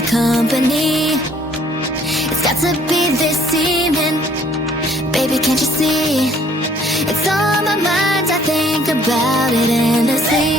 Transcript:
me company. It's got to be this evening, baby, can't you see? It's on my mind, I think about it endlessly.